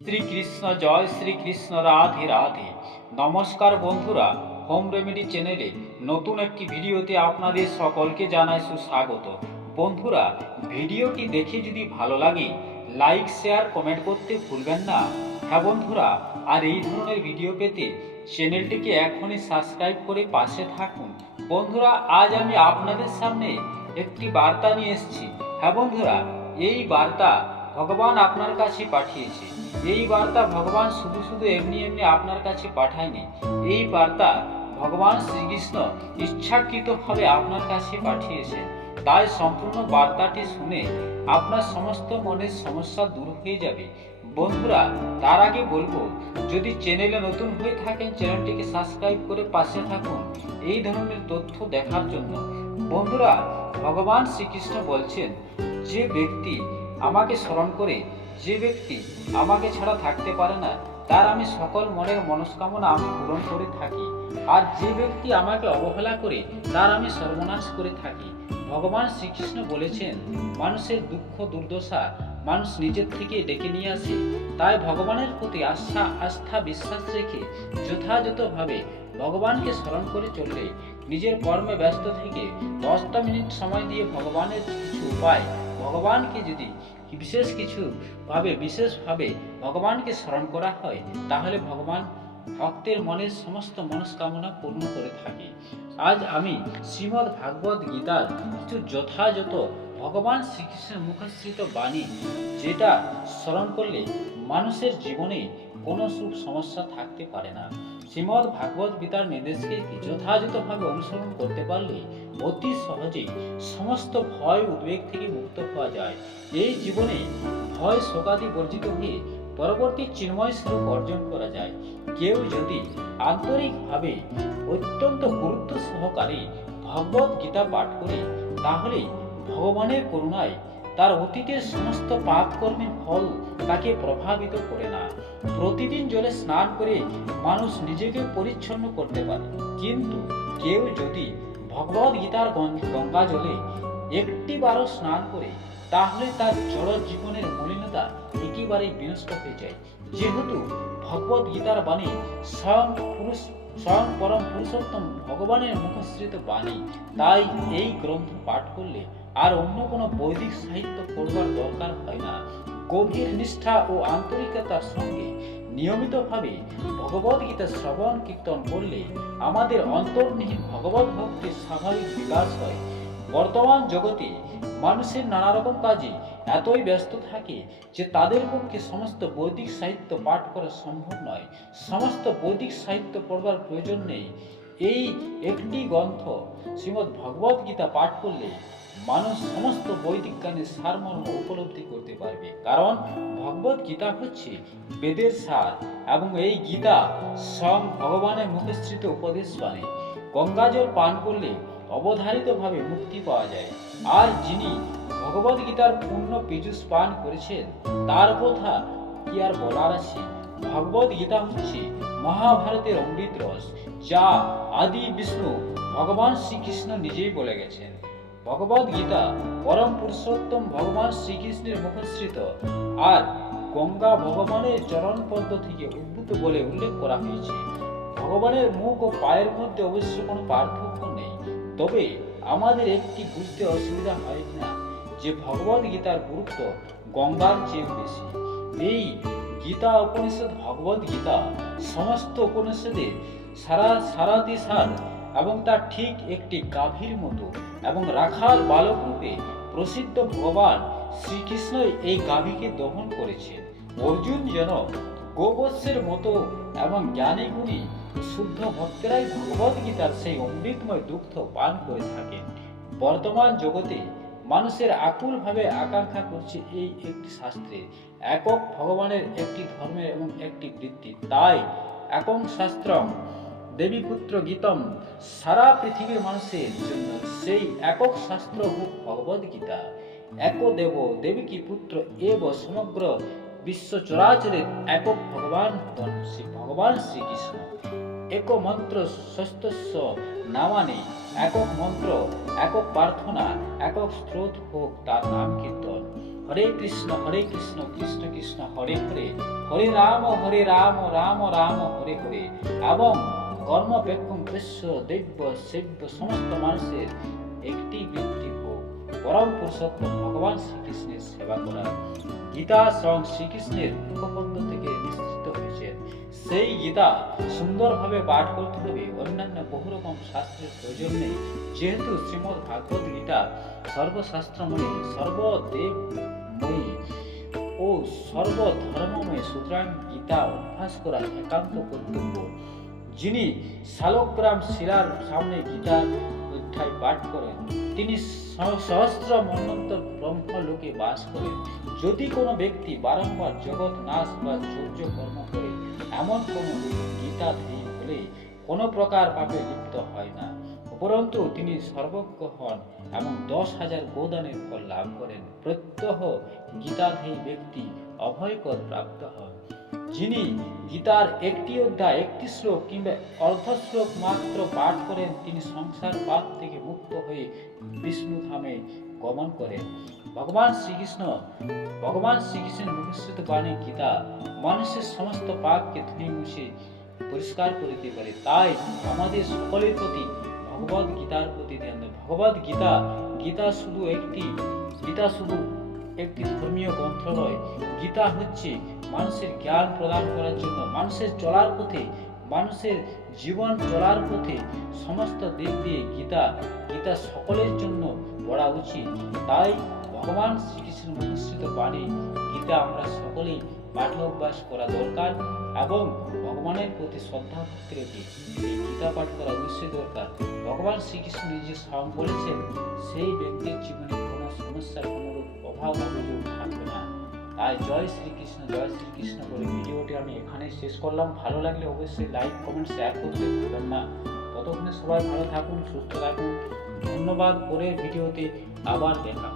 শ্রীকৃষ্ণ জয়, শ্রীকৃষ্ণ রাধে রাধে। নমস্কার বন্ধুরা, home remedy চ্যানেলে নতুন একটি ভিডিওতে আপনাদের সকলকে জানাই সুস্বাগত। বন্ধুরা, ভিডিওটি দেখে যদি ভালো লাগে, লাইক, শেয়ার, কমেন্ট করতে ভুলবেন না। হ্যাঁ বন্ধুরা, আর এই ধরনের ভিডিও পেতে চ্যানেলটিকে এখনই সাবস্ক্রাইব করে পাশে থাকুন। বন্ধুরা, আজ আমি আপনাদের সামনে একটি বার্তা নিয়ে এসেছি। হ্যাঁ বন্ধুরা, এই বার্তা ভগবান আপনার কাছে পাঠিয়েছে। এই বার্তা ভগবান শুধু শুধু এমনি এমনি আপনার কাছে পাঠায়নি। এই বার্তা ভগবান শ্রীকৃষ্ণ ইচ্ছাকৃতভাবে আপনার কাছে পাঠিয়েছেন। তাই সম্পূর্ণ বার্তাটি শুনে আপনার সমস্ত মনের সমস্যা দূর হয়ে যাবে। বন্ধুরা, তার আগে বলব, যদি চ্যানেলে নতুন হয়ে থাকেন চ্যানেলটিকে সাবস্ক্রাইব করে পাশে থাকুন। এই ধরনের তথ্য দেখার জন্য। বন্ধুরা, ভগবান শ্রীকৃষ্ণ বলছেন, যে ব্যক্তি আমাকে স্মরণ করে যে ব্যক্তি আমাকে ছাড়া থাকতে পারে না, তার আমি সকল মনের মনস্কামনা আমি পূরণ করে থাকি। আর যে ব্যক্তি আমাকে অবহেলা করে, তার আমি সর্বনাশ করে থাকি। ভগবান শ্রীকৃষ্ণ বলেছেন, মানুষের দুঃখ, দুর্দশা মানুষ নিজের থেকে ডেকে নিয়ে আসে। তাই ভগবানের প্রতি আস্থা আস্থা, বিশ্বাস রেখে যথাযথভাবে ভগবানকে স্মরণ করে চললে নিজের কর্মে ব্যস্ত থেকে দশটা মিনিট সময় দিয়ে ভগবানের কিছু উপায় ভগবানকে যদি বিশেষ কিছু ভাবে, বিশেষভাবে ভগবানকে স্মরণ করা হয়, তাহলে ভগবান ভক্তের মনের সমস্ত মনস্কামনা পূর্ণ করে থাকে। আজ আমি শ্রীমদ্ ভাগবত গীতার কিছু যথাযথ ভগবান শ্রীকৃষ্ণের মুখশ্রিত বাণী, যেটা স্মরণ করলে মানুষের জীবনে কোনো সুখ সমস্যা থাকতে পারে না। শ্রীমদ্ ভাগবত গীতার নির্দেশকে যথাযথভাবে অনুসরণ করতে পারলে অতি সহজেই সমস্ত ভয় উদ্বেগ থেকে মুক্ত হওয়া যায়। এই জীবনে ভয় শোকাদি বর্জিত হয়ে পরবর্তী চিন্ময় স্বরূপ অর্জন করা যায়। কেউ যদি আন্তরিকভাবে অত্যন্ত গুরুত্ব সহকারে ভগবত গীতা পাঠ করে তাহলে ভগবানের করুণায় তার অতীতের সমস্ত পাপ কর্মের ফল তাকে প্রভাবিত করে না। প্রতিদিন জলে স্নান করে মানুষ নিজেকে পরিচ্ছন্ন করতে পারে। কিন্তু কেউ যদি ভগবত গীতার গঙ্গা জলে একটি বারও স্নান করে, তাহলে তার জড় জীবনের মলিনতা একেবারেই বিনষ্ট হয়ে যায়। যেহেতু ভগবত গীতার বাণী স্বয়ং পুরুষ স্বয়ং পরম পুরুষোত্তম ভগবানের মুখশ্রিত বাণী, তাই এই গ্রন্থ পাঠ করলে আর অন্য কোনো বৈদিক সাহিত্য পড়বার দরকার হয় না। গভীর নিষ্ঠা ও আন্তরিকতার সঙ্গে নিয়মিতভাবে ভগবত গীতা শ্রবণ কীর্তন করলে আমাদের অন্তর্নিহিত ভগবত ভক্তির স্বাভাবিক বিকাশ হয়। বর্তমান জগতে মানুষের নানা রকম কাজে এতই ব্যস্ত থাকে যে তাদের পক্ষে সমস্ত বৈদিক সাহিত্য পাঠ করা সম্ভব নয়। সমস্ত বৈদিক সাহিত্য পড়বার প্রয়োজন নেই। এই একটি গ্রন্থ শ্রীমদ্ ভগবত গীতা পাঠ করলে মানুষ সমস্ত বৈদিক জ্ঞানের সারমর্ম উপলব্ধি করতে পারবে। কারণ ভগবত গীতা হচ্ছে বেদের সার এবং এই গীতা স্বয়ং ভগবানের মুখশ্রিত উপদেশ বাণী গঙ্গাজল পান করলে অবধারিতভাবে মুক্তি পাওয়া যায়। আর যিনি ভগবত গীতার পূর্ণ পীযুষ পান করেছেন, তার কথা কি আর বলার আছে? ভগবত গীতা হচ্ছে মহাভারতের অমৃত রস, যা আদি বিষ্ণু ভগবান শ্রীকৃষ্ণ নিজেই বলে গেছেন। ভগবত গীতা পরম পুরুষোত্তম ভগবান শ্রীকৃষ্ণের মুখশ্রিত আর গঙ্গা ভগবানের চরণ পদ্ম থেকে উদ্ভূত বলে উল্লেখ করা হয়েছে। ভগবানের মুখ ও পায়ের মধ্যে অবশ্য কোনো পার্থক্য নেই। তবে আমাদের একটি বুঝতে অসুবিধা হয় না যে ভগবত গীতার গুরুত্ব গঙ্গার চেয়ে বেশি। এই গীতা উপনিষদ ভগবত গীতা সমস্ত উপনিষদের সারা সার এবং তার ঠিক একটি গাভীর মতো এবং রাখাল বালক রূপে প্রসিদ্ধ ভগবান শ্রীকৃষ্ণ এই গাভীকে দহন করেছেন অর্জুন যেন গোবৎসের মতো এবং জ্ঞানী গুণী শুদ্ধ ভক্তেরাই ভগবত গীতার সেই অমৃতময় দুগ্ধ পান করে থাকেন। বর্তমান জগতে মানুষের আকুলভাবে আকাঙ্ক্ষা করছে এই একটি শাস্ত্রে, একক ভগবানের একটি ধর্মের এবং একটি বৃত্তি। তাই একক শাস্ত্রম দেবীপুত্র গীতম, সারা পৃথিবীর মানুষের জন্য সেই একক শাস্ত্র হোক ভগবদ গীতা। এক দেব দেবী কি পুত্র এব সমগ্র বিশ্ব চরাচরের একক ভগবান হন শ্রী ভগবান শ্রীকৃষ্ণ। এক মন্ত্র ষষ্ঠস্য নামানে, একক মন্ত্র, একক প্রার্থনা, একক স্রোত হোক তার নাম কীর্তন। হরে কৃষ্ণ হরে কৃষ্ণ কৃষ্ণ কৃষ্ণ, হরে হরে। হরে রাম হরে রাম রাম রাম, হরে হরে। এবং কর্মপেক্ষম কৃষ্ণ দৈব্য সেব্য সমস্ত মানুষের একটি বৃত্তি হোক। পরম পুরুষোত্তম ভগবান শ্রীকৃষ্ণের সেবা করা গীতা স্বয়ং শ্রীকৃষ্ণের মুখপদ্ম থেকে নিশ্চিত হয়েছে সেই গীতা সুন্দরভাবে পাঠ করতে হবে। অন্যান্য বহু রকম শাস্ত্রের প্রয়োজন নেই। যেহেতু শ্রীমদ্ ভাগবত গীতা সর্বশাস্ত্রময়ী, সর্বদেবময়ী ও সর্বধর্মময় সুতরাং গীতা অভ্যাস করা একান্ত কর্তব্য। যিনি শালগ্রাম শিলার সামনে গীতার অধ্যায় পাঠ করেন, তিনি সহ- সহস্র মন্বন্তর ব্রহ্মলোকে বাস করেন। যদি কোনো ব্যক্তি বারংবার জগৎ নাশ বা চৌর্য কর্ম করে, এমন কোনো গীতা গীতাধীন হলে কোনো প্রকার পাপে লিপ্ত হয় না। উপরন্তু তিনি সর্বজ্ঞ হন এবং দশ হাজার গোদানের ফল লাভ করেন। প্রত্যহ গীতাধেয়ী ব্যক্তি অভয়কর প্রাপ্ত হন। যিনি গীতার একটি অধ্যায়, একটি শ্লোক কিংবা অর্ধ শ্লোক মাত্র পাঠ করেন, তিনি সংসার পাপ থেকে মুক্ত হয়ে বিষ্ণু ধামে গমন করেন। ভগবান শ্রীকৃষ্ণ, ভগবান শ্রীকৃষ্ণের মুখশ্রিত বাণী গীতা মানুষের সমস্ত পাপকে ধুয়ে মুছে পরিষ্কার করে দিতে পারে। তাই আমাদের সকলের প্রতি ভগবত গীতার প্রতি ধ্যান দেয় ভগবত গীতা গীতা শুধু একটি, গীতা শুধু একটি ধর্মীয় গ্রন্থ নয়। গীতা হচ্ছে মানুষের জ্ঞান প্রদান করার জন্য, মানুষের চলার পথে, মানুষের জীবন চলার পথে সমস্ত দিক দিয়ে গীতা গীতা সকলের জন্য পড়া উচিত। তাই ভগবান শ্রীকৃষ্ণের মুখশ্রিত বাণী, গীতা আমরা সকলেই পাঠ অভ্যাস করা দরকার এবং ভগবানের প্রতি শ্রদ্ধা ভক্তি রেখে এই গীতা পাঠ করা অবশ্যই দরকার। ভগবান শ্রীকৃষ্ণ নিজে স্বয়ং বলেছেন, সেই ব্যক্তির জীবনে সমস্যার কোনোরূপ অভাব অভিযোগ থাকবে না। তাই জয় শ্রীকৃষ্ণ জয় শ্রীকৃষ্ণ বলে ভিডিওটি আমি এখানেই শেষ করলাম। ভালো লাগলে অবশ্যই লাইক, কমেন্ট শেয়ার করতে ভুলবেন না। ততক্ষণে সবাই ভালো থাকুন, সুস্থ থাকুন। ধন্যবাদ, পরের ভিডিওতে আবার দেখা